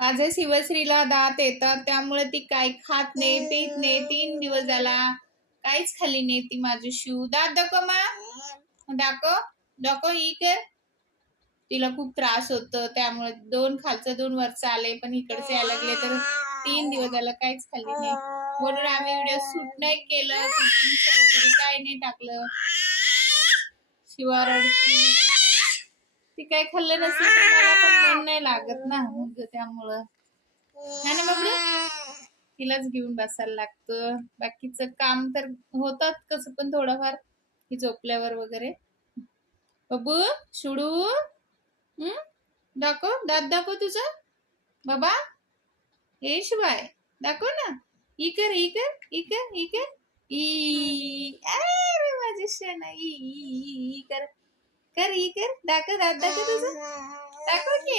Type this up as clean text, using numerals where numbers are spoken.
माझ्या शिवश्रीला दात येतात, त्यामुळे ती काही खात नाही, पीत नाही. 3 दिवस झाला काहीच खाल्ली नाही ती माझी शिव. दात दाखव मा, दाखव दाखव. ही कर. तिला खूप त्रास होतो, त्यामुळे 2 खालचं 2 वरचं आले, पण इकडचे यायला लागले तर 3 दिवस झाला काहीच खाल्ली नाही. म्हणून आम्ही व्हिडिओ शूट नाही केलं, कुकिंगचं वगैरे काही नाही टाकलं. शिवा रडती. ती काय खाल्लं नसलं तर मला पण मन नाही लागत ना, मग त्यामुळं नाही ना बाबडू, तिलाच घेऊन बसायला लागतं. बाकीचं काम तर होतात कसं पण थोडंफार, की झोपल्यावर वगैरे. बबू शुडू, दाखव दात, दाखव तुझा बाबा. हे शिवाय दाखव ना. ही कर, ही कर, ही कर, ही कर. अरे माझी शेण, कर कर, ही कर. दाखव दात, दाखव तुझा, दाखव की.